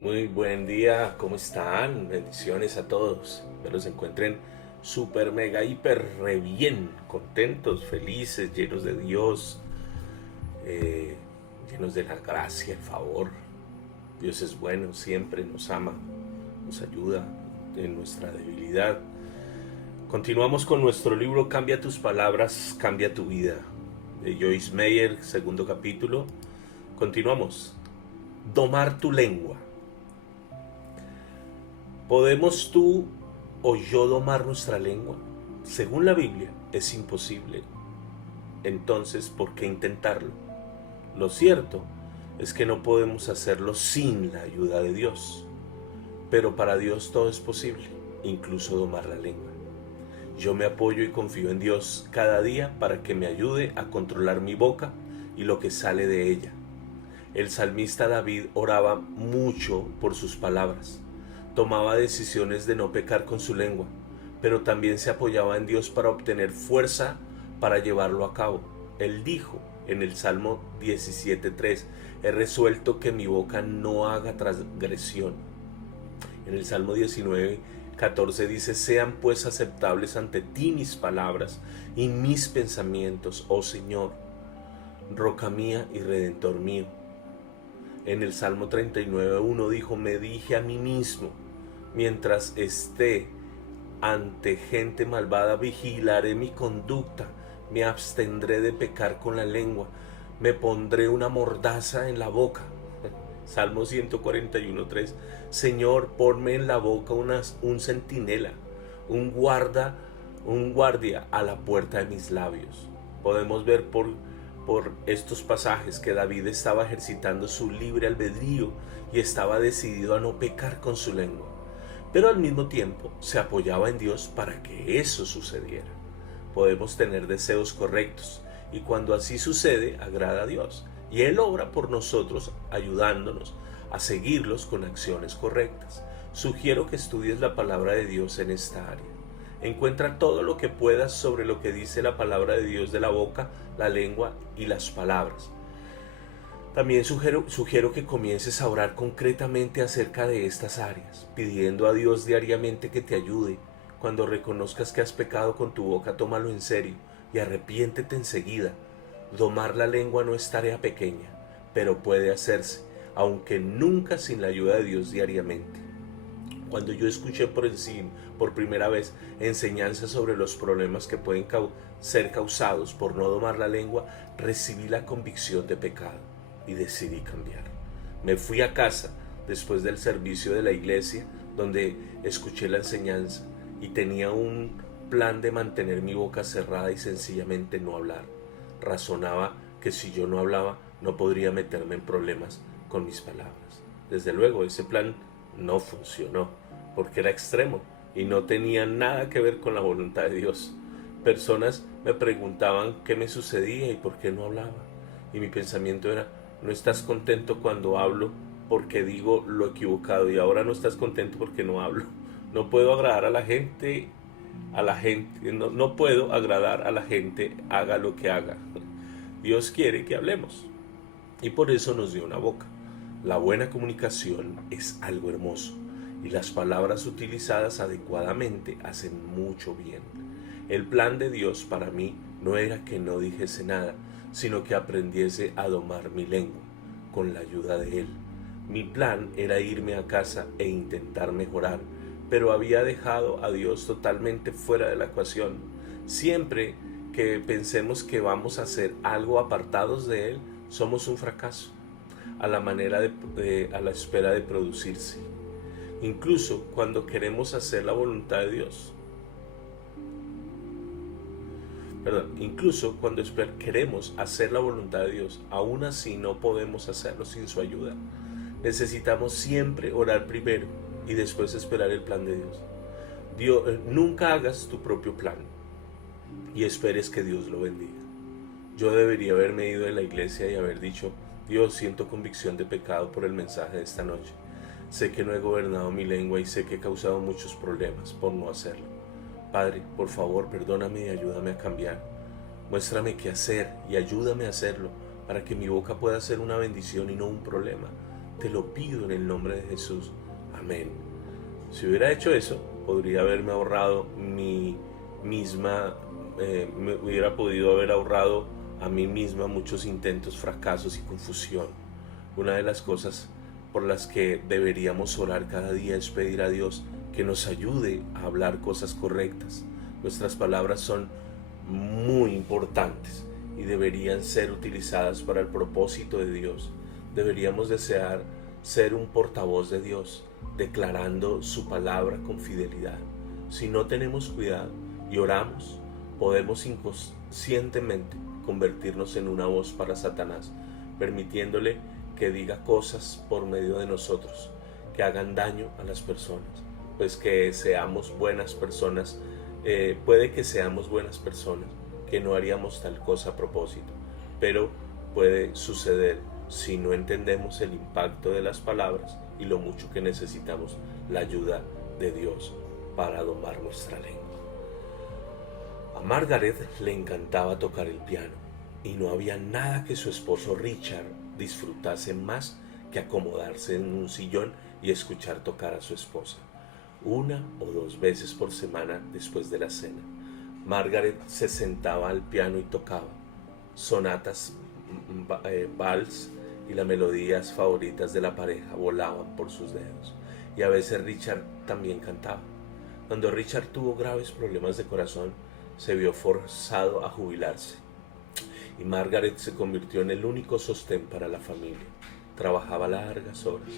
Muy buen día, ¿cómo están? Bendiciones a todos. Espero se encuentren súper, mega, hiper, re bien, contentos, felices, llenos de Dios, eh, llenos de la gracia, el favor. Dios es bueno, siempre nos ama, nos ayuda en nuestra debilidad. Continuamos con nuestro libro Cambia tus palabras, cambia tu vida, de Joyce Meyer, segundo capítulo. Continuamos. Domar tu lengua. ¿Podemos tú o yo domar nuestra lengua? Según la Biblia, es imposible. Entonces, ¿por qué intentarlo? Lo cierto es que no podemos hacerlo sin la ayuda de Dios. Pero para Dios todo es posible, incluso domar la lengua. Yo me apoyo y confío en Dios cada día para que me ayude a controlar mi boca y lo que sale de ella. El salmista David oraba mucho por sus palabras. Tomaba decisiones de no pecar con su lengua, pero también se apoyaba en Dios para obtener fuerza para llevarlo a cabo. Él dijo en el Salmo 17:3, he resuelto que mi boca no haga transgresión. En el Salmo 19:14 dice, sean pues aceptables ante ti mis palabras y mis pensamientos, oh Señor, roca mía y redentor mío. En el Salmo 39:1 dijo, me dije a mí mismo, mientras esté ante gente malvada, vigilaré mi conducta, me abstendré de pecar con la lengua, me pondré una mordaza en la boca. Salmo 141:3, Señor, ponme en la boca un centinela, un guarda, un guardia a la puerta de mis labios. Podemos ver por estos pasajes que David estaba ejercitando su libre albedrío y estaba decidido a no pecar con su lengua, pero al mismo tiempo se apoyaba en Dios para que eso sucediera. Podemos tener deseos correctos y cuando así sucede agrada a Dios y Él obra por nosotros ayudándonos a seguirlos con acciones correctas. Sugiero que estudies la palabra de Dios en esta área. Encuentra todo lo que puedas sobre lo que dice la palabra de Dios de la boca, la lengua y las palabras. También sugiero que comiences a orar concretamente acerca de estas áreas, pidiendo a Dios diariamente que te ayude. Cuando reconozcas que has pecado con tu boca, tómalo en serio y arrepiéntete enseguida. Domar la lengua no es tarea pequeña, pero puede hacerse, aunque nunca sin la ayuda de Dios diariamente. Cuando yo escuché por primera vez enseñanzas sobre los problemas que pueden ser causados por no domar la lengua, recibí la convicción de pecado y decidí cambiar. Me fui a casa después del servicio de la iglesia donde escuché la enseñanza y tenía un plan de mantener mi boca cerrada y sencillamente no hablar. Razonaba que si yo no hablaba no podría meterme en problemas con mis palabras. Desde luego ese plan no funcionó porque era extremo y no tenía nada que ver con la voluntad de Dios. Personas me preguntaban qué me sucedía y por qué no hablaba. Y mi pensamiento era, no estás contento cuando hablo porque digo lo equivocado y ahora no estás contento porque no hablo. No puedo agradar a la gente, no puedo agradar a la gente, haga lo que haga. Dios quiere que hablemos y por eso nos dio una boca. La buena comunicación es algo hermoso y las palabras utilizadas adecuadamente hacen mucho bien. El plan de Dios para mí no era que no dijese nada, sino que aprendiese a domar mi lengua con la ayuda de Él. Mi plan era irme a casa e intentar mejorar, pero había dejado a Dios totalmente fuera de la ecuación. Siempre que pensemos que vamos a hacer algo apartados de Él, somos un fracaso a la a la espera de producirse. Incluso cuando queremos hacer la voluntad de Dios, incluso cuando queremos hacer la voluntad de Dios, aún así no podemos hacerlo sin su ayuda. Necesitamos siempre orar primero y después esperar el plan de Dios. Nunca hagas tu propio plan y esperes que Dios lo bendiga. Yo debería haberme ido de la iglesia y haber dicho, Dios, siento convicción de pecado por el mensaje de esta noche. Sé que no he gobernado mi lengua y sé que he causado muchos problemas por no hacerlo. Padre, por favor, perdóname y ayúdame a cambiar. Muéstrame qué hacer y ayúdame a hacerlo para que mi boca pueda ser una bendición y no un problema. Te lo pido en el nombre de Jesús. Amén. Si hubiera hecho eso, podría haberme ahorrado me hubiera podido haber ahorrado a mí misma muchos intentos, fracasos y confusión. Una de las cosas por las que deberíamos orar cada día es pedir a Dios que nos ayude a hablar cosas correctas. Nuestras palabras son muy importantes y deberían ser utilizadas para el propósito de Dios. Deberíamos desear ser un portavoz de Dios, declarando su palabra con fidelidad. Si no tenemos cuidado y oramos, podemos inconscientemente convertirnos en una voz para Satanás, permitiéndole que diga cosas por medio de nosotros que hagan daño a las personas. Pues que seamos buenas personas, puede que seamos buenas personas, que no haríamos tal cosa a propósito, pero puede suceder si no entendemos el impacto de las palabras y lo mucho que necesitamos la ayuda de Dios para domar nuestra lengua. A Margaret le encantaba tocar el piano y no había nada que su esposo Richard disfrutase más que acomodarse en un sillón y escuchar tocar a su esposa. 1 o 2 veces por semana después de la cena, Margaret se sentaba al piano y tocaba sonatas, vals, y las melodías favoritas de la pareja volaban por sus dedos. Y a veces Richard también cantaba. Cuando Richard tuvo graves problemas de corazón, se vio forzado a jubilarse y Margaret se convirtió en el único sostén para la familia. Trabajaba largas horas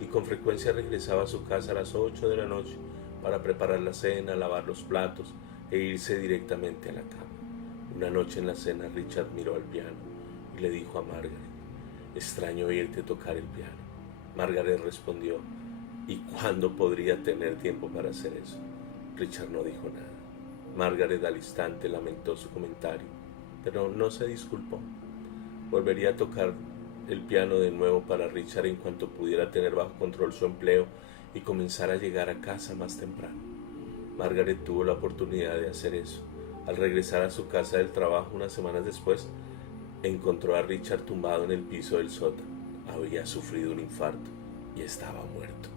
y con frecuencia regresaba a su casa a las 8 de la noche para preparar la cena, lavar los platos e irse directamente a la cama. Una noche en la cena Richard miró al piano y le dijo a Margaret: extraño oírte tocar el piano. Margaret respondió: ¿y cuándo podría tener tiempo para hacer eso? Richard no dijo nada. Margaret al instante lamentó su comentario, pero no se disculpó. Volvería a tocar el piano de nuevo para Richard en cuanto pudiera tener bajo control su empleo y comenzar a llegar a casa más temprano. Margaret tuvo la oportunidad de hacer eso. Al regresar a su casa del trabajo unas semanas después, encontró a Richard tumbado en el piso del sótano. Había sufrido un infarto y estaba muerto.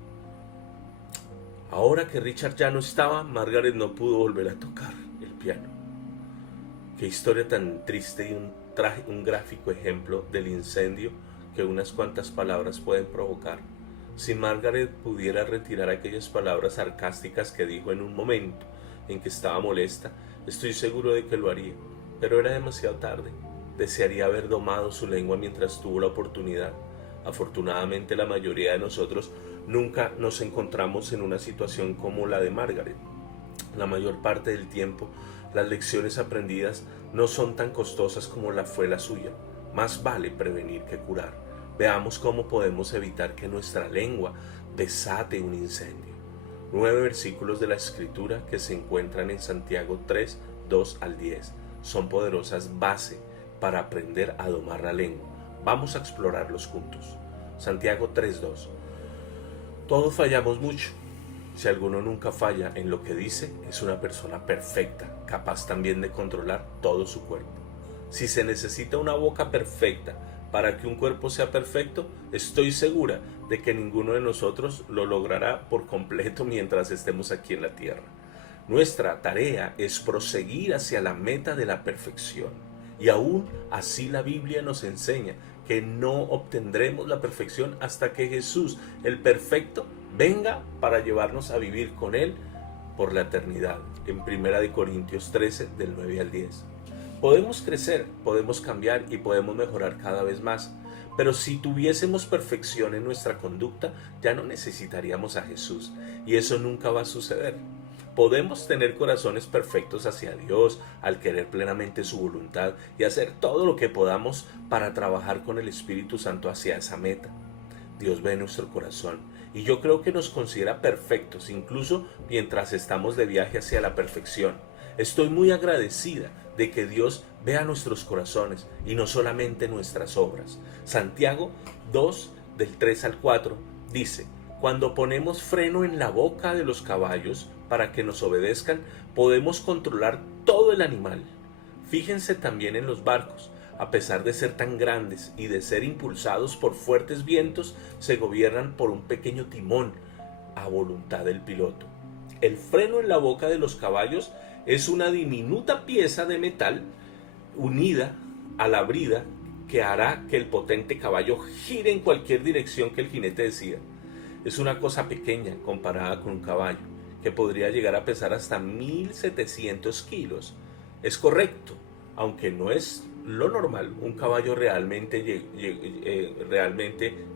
Ahora que Richard ya no estaba, Margaret no pudo volver a tocar el piano. Qué historia tan triste y un gráfico ejemplo del incendio que unas cuantas palabras pueden provocar. Si Margaret pudiera retirar aquellas palabras sarcásticas que dijo en un momento en que estaba molesta, estoy seguro de que lo haría, pero era demasiado tarde. Desearía haber domado su lengua mientras tuvo la oportunidad. Afortunadamente, la mayoría de nosotros nunca nos encontramos en una situación como la de Margaret. La mayor parte del tiempo, las lecciones aprendidas no son tan costosas como fue la suya. Más vale prevenir que curar. Veamos cómo podemos evitar que nuestra lengua desate un incendio. 9 versículos de la Escritura que se encuentran en Santiago 3, 2 al 10 son poderosas bases para aprender a domar la lengua. Vamos a explorarlos juntos. Santiago 3:2. Todos fallamos mucho. Si alguno nunca falla en lo que dice, es una persona perfecta, capaz también de controlar todo su cuerpo. Si se necesita una boca perfecta para que un cuerpo sea perfecto, estoy segura de que ninguno de nosotros lo logrará por completo mientras estemos aquí en la tierra. Nuestra tarea es proseguir hacia la meta de la perfección. Y aún así la Biblia nos enseña que no obtendremos la perfección hasta que Jesús, el perfecto, venga para llevarnos a vivir con Él por la eternidad. En 1 Corintios 13, del 9 al 10. Podemos crecer, podemos cambiar y podemos mejorar cada vez más. Pero si tuviésemos perfección en nuestra conducta, ya no necesitaríamos a Jesús. Y eso nunca va a suceder. Podemos tener corazones perfectos hacia Dios al querer plenamente su voluntad y hacer todo lo que podamos para trabajar con el Espíritu Santo hacia esa meta. Dios ve nuestro corazón y yo creo que nos considera perfectos incluso mientras estamos de viaje hacia la perfección. Estoy muy agradecida de que Dios vea nuestros corazones y no solamente nuestras obras. Santiago 2, del 3 al 4 dice: cuando ponemos freno en la boca de los caballos para que nos obedezcan, podemos controlar todo el animal. Fíjense también en los barcos. a pesar de ser tan grandes y de ser impulsados por fuertes vientos, se gobiernan por un pequeño timón a voluntad del piloto. El freno en la boca de los caballos es una diminuta pieza de metal unida a la brida que hará que el potente caballo gire en cualquier dirección que el jinete decida. Es una cosa pequeña comparada con un caballo, que podría llegar a pesar hasta 1700 kilos. Es correcto, aunque no es lo normal. Un caballo realmente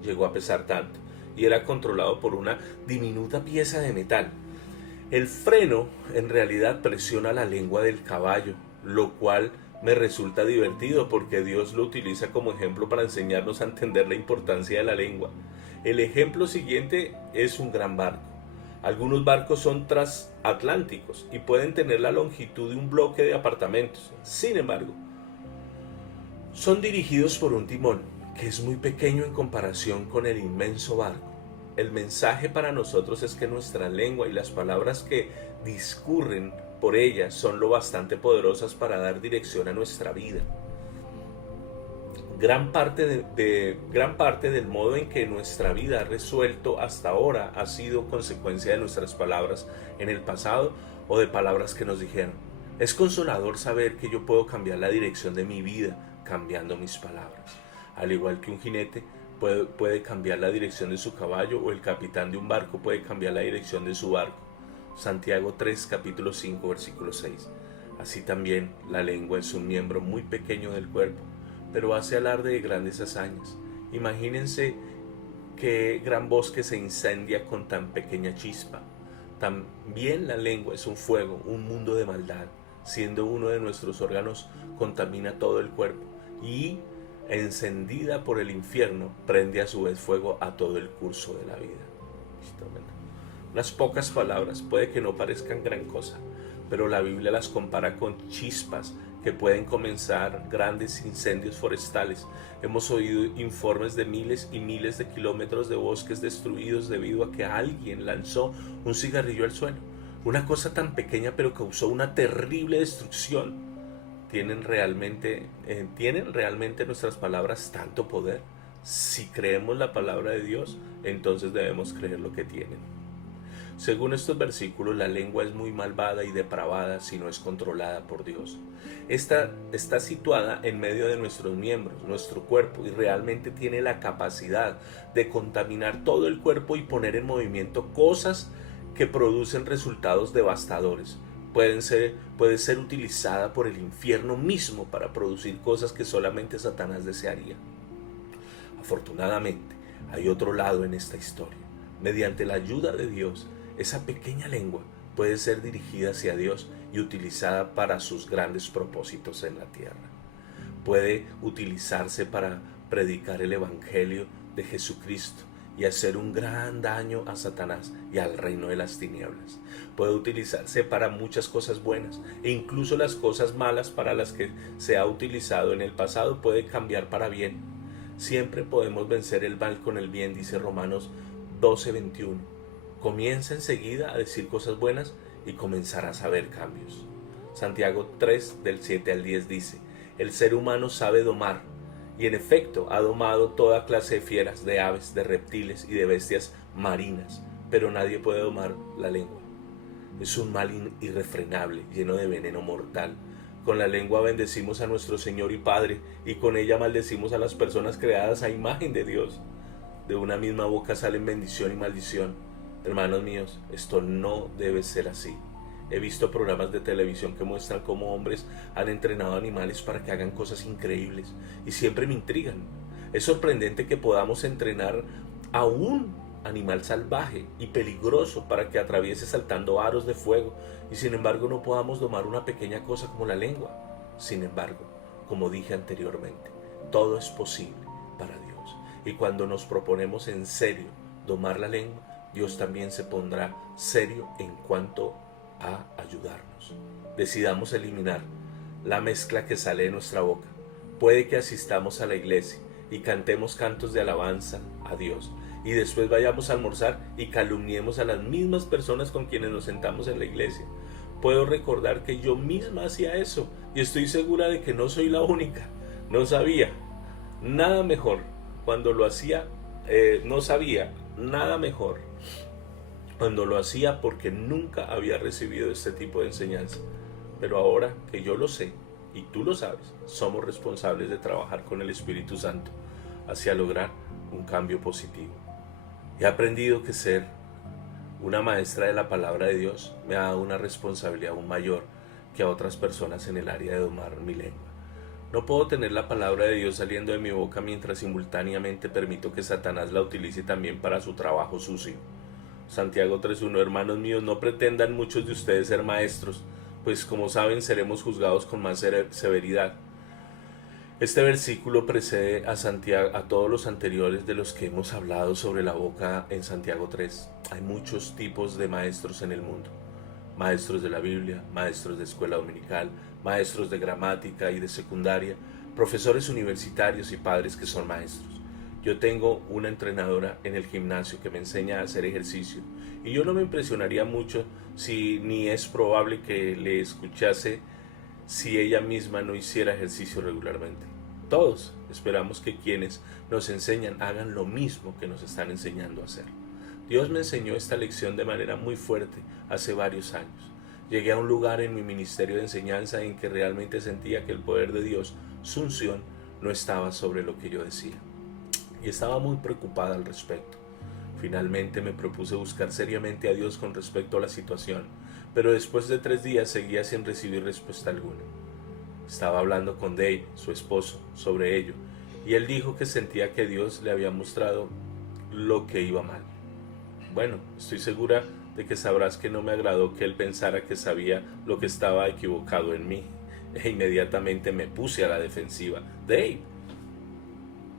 llegó a pesar tanto, y era controlado por una diminuta pieza de metal. El freno en realidad presiona la lengua del caballo, lo cual me resulta divertido porque Dios lo utiliza como ejemplo para enseñarnos a entender la importancia de la lengua. El ejemplo siguiente es un gran barco. Algunos barcos son transatlánticos y pueden tener la longitud de un bloque de apartamentos. Sin embargo, son dirigidos por un timón que es muy pequeño en comparación con el inmenso barco. El mensaje para nosotros es que nuestra lengua y las palabras que discurren por ella son lo bastante poderosas para dar dirección a nuestra vida. Gran parte del modo en que nuestra vida ha resuelto hasta ahora ha sido consecuencia de nuestras palabras en el pasado o de palabras que nos dijeron. Es consolador saber que yo puedo cambiar la dirección de mi vida cambiando mis palabras. Al igual que un jinete puede cambiar la dirección de su caballo, o el capitán de un barco puede cambiar la dirección de su barco. Santiago 3, capítulo 5, versículo 6. Así también la lengua es un miembro muy pequeño del cuerpo, pero hace alarde de grandes hazañas. Imagínense qué gran bosque se incendia con tan pequeña chispa. También la lengua es un fuego, un mundo de maldad. Siendo uno de nuestros órganos, contamina todo el cuerpo y, encendida por el infierno, prende a su vez fuego a todo el curso de la vida. Unas pocas palabras, puede que no parezcan gran cosa, pero la Biblia las compara con chispas que pueden comenzar grandes incendios forestales. Hemos oído informes de miles y miles de kilómetros de bosques destruidos debido a que alguien lanzó un cigarrillo al suelo. Una cosa tan pequeña pero causó una terrible destrucción. ¿Tienen realmente nuestras palabras tanto poder? Si creemos la palabra de Dios, entonces debemos creer lo que tienen. Según estos versículos, la lengua es muy malvada y depravada si no es controlada por Dios. Esta está situada en medio de nuestros miembros, nuestro cuerpo, y realmente tiene la capacidad de contaminar todo el cuerpo y poner en movimiento cosas que producen resultados devastadores. Puede ser utilizada por el infierno mismo para producir cosas que solamente Satanás desearía. Afortunadamente, hay otro lado en esta historia. Mediante la ayuda de Dios, esa pequeña lengua puede ser dirigida hacia Dios y utilizada para sus grandes propósitos en la tierra. Puede utilizarse para predicar el Evangelio de Jesucristo y hacer un gran daño a Satanás y al reino de las tinieblas. Puede utilizarse para muchas cosas buenas, e incluso las cosas malas para las que se ha utilizado en el pasado puede cambiar para bien. Siempre podemos vencer el mal con el bien, dice Romanos 12:21. Comienza enseguida a decir cosas buenas y comenzarás a ver cambios. Santiago 3, del 7 al 10 dice: el ser humano sabe domar, y en efecto ha domado toda clase de fieras, de aves, de reptiles y de bestias marinas, pero nadie puede domar la lengua. Es un mal irrefrenable, lleno de veneno mortal. Con la lengua bendecimos a nuestro Señor y Padre, y con ella maldecimos a las personas creadas a imagen de Dios. De una misma boca salen bendición y maldición. Hermanos míos, esto no debe ser así. He visto programas de televisión que muestran cómo hombres han entrenado animales para que hagan cosas increíbles, y siempre me intrigan. Es sorprendente que podamos entrenar a un animal salvaje y peligroso para que atraviese saltando aros de fuego, y sin embargo no podamos domar una pequeña cosa como la lengua. Sin embargo, como dije anteriormente, todo es posible para Dios, y cuando nos proponemos en serio domar la lengua, Dios también se pondrá serio en cuanto a ayudarnos. Decidamos eliminar la mezcla que sale de nuestra boca. Puede que asistamos a la iglesia y cantemos cantos de alabanza a Dios, y después vayamos a almorzar y calumniemos a las mismas personas con quienes nos sentamos en la iglesia. Puedo recordar que yo misma hacía eso, y estoy segura de que no soy la única. No sabía nada mejor cuando lo hacía, no sabía nada mejor cuando lo hacía porque nunca había recibido este tipo de enseñanza. Pero ahora que yo lo sé y tú lo sabes, somos responsables de trabajar con el Espíritu Santo hacia lograr un cambio positivo. He aprendido que ser una maestra de la palabra de Dios me ha dado una responsabilidad aún mayor que a otras personas en el área de domar mi lengua. No puedo tener la palabra de Dios saliendo de mi boca mientras simultáneamente permito que Satanás la utilice también para su trabajo sucio. Santiago 3:1. Hermanos míos, no pretendan muchos de ustedes ser maestros, pues como saben seremos juzgados con más severidad. Este versículo precede a todos los anteriores de los que hemos hablado sobre la boca en Santiago 3. Hay muchos tipos de maestros en el mundo. Maestros de la Biblia, maestros de escuela dominical, maestros de gramática y de secundaria, profesores universitarios y padres que son maestros. Yo tengo una entrenadora en el gimnasio que me enseña a hacer ejercicio y yo no me impresionaría mucho si ni es probable que le escuchase si ella misma no hiciera ejercicio regularmente. Todos esperamos que quienes nos enseñan hagan lo mismo que nos están enseñando a hacer. Dios me enseñó esta lección de manera muy fuerte hace varios años. Llegué a un lugar en mi ministerio de enseñanza en que realmente sentía que el poder de Dios, su unción, no estaba sobre lo que yo decía. Y estaba muy preocupada al respecto. Finalmente me propuse buscar seriamente a Dios con respecto a la situación, pero después de 3 días seguía sin recibir respuesta alguna. Estaba hablando con Dave, su esposo, sobre ello, y él dijo que sentía que Dios le había mostrado lo que iba mal. Bueno, estoy segura de que sabrás que no me agradó que él pensara que sabía lo que estaba equivocado en mí, e inmediatamente me puse a la defensiva. Dave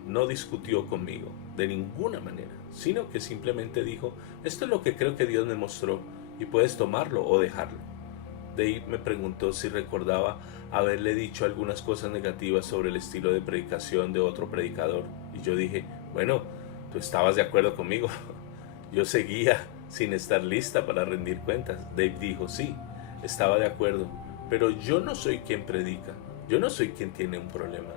no discutió conmigo de ninguna manera, sino que simplemente dijo: esto es lo que creo que Dios me mostró y puedes tomarlo o dejarlo. Dave me preguntó si recordaba haberle dicho algunas cosas negativas sobre el estilo de predicación de otro predicador, y yo dije: bueno, tú estabas de acuerdo conmigo. Yo seguía sin estar lista para rendir cuentas. Dave dijo: sí, estaba de acuerdo, pero yo no soy quien predica, yo no soy quien tiene un problema.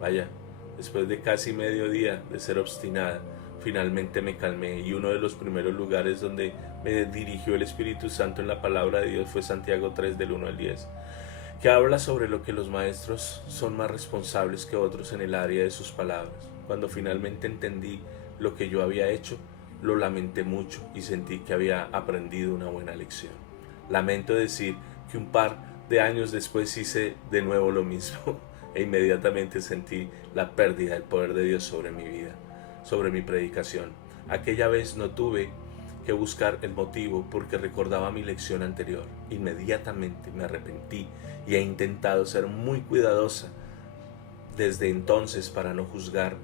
Vaya, después de casi medio día de ser obstinada, finalmente me calmé, y uno de los primeros lugares donde me dirigió el Espíritu Santo en la palabra de Dios fue Santiago 3 del 1 al 10, que habla sobre lo que los maestros son más responsables que otros en el área de sus palabras. Cuando finalmente entendí lo que yo había hecho, lo lamenté mucho y sentí que había aprendido una buena lección. Lamento decir que un par de años después hice de nuevo lo mismo e inmediatamente sentí la pérdida del poder de Dios sobre mi vida, sobre mi predicación. Aquella vez no tuve que buscar el motivo porque recordaba mi lección anterior. Inmediatamente me arrepentí y he intentado ser muy cuidadosa desde entonces para no juzgar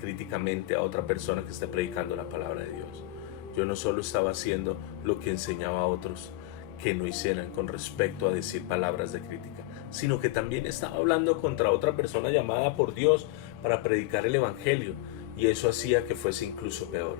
críticamente a otra persona que esté predicando la palabra de Dios. Yo no solo estaba haciendo lo que enseñaba a otros que no hicieran con respecto a decir palabras de crítica, sino que también estaba hablando contra otra persona llamada por Dios para predicar el evangelio, y eso hacía que fuese incluso peor.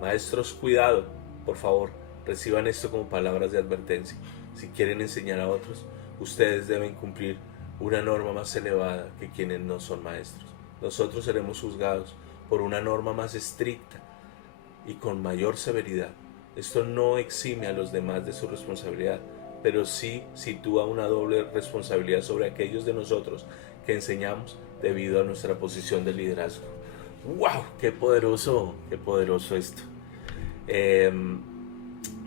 Maestros, cuidado, por favor, reciban esto como palabras de advertencia. Si quieren enseñar a otros, ustedes deben cumplir una norma más elevada que quienes no son maestros. Nosotros seremos juzgados por una norma más estricta y con mayor severidad. Esto no exime a los demás de su responsabilidad, pero sí sitúa una doble responsabilidad sobre aquellos de nosotros que enseñamos debido a nuestra posición de liderazgo. ¡Wow! ¡Qué poderoso esto!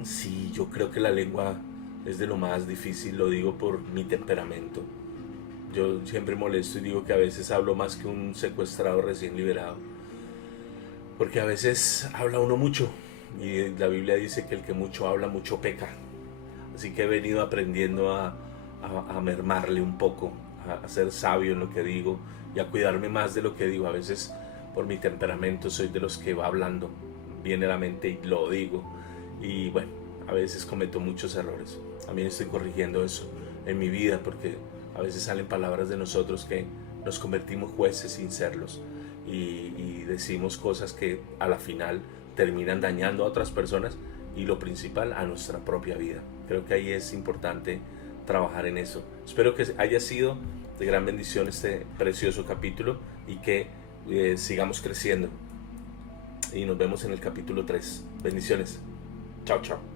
Sí, yo creo que la lengua es de lo más difícil, lo digo por mi temperamento. Yo siempre molesto y digo que a veces hablo más que un secuestrado recién liberado, porque a veces habla uno mucho, y la Biblia dice que el que mucho habla, mucho peca. Así que he venido aprendiendo a mermarle un poco, a ser sabio en lo que digo y a cuidarme más de lo que digo. A veces por mi temperamento soy de los que va hablando, viene a la mente y lo digo, y bueno, a veces cometo muchos errores. También estoy corrigiendo eso en mi vida, porque a veces salen palabras de nosotros que nos convertimos jueces sin serlos, y decimos cosas que a la final terminan dañando a otras personas y, lo principal, a nuestra propia vida. Creo que ahí es importante trabajar en eso. Espero que haya sido de gran bendición este precioso capítulo y que sigamos creciendo. Y nos vemos en el capítulo 3. Bendiciones. Chao, chao.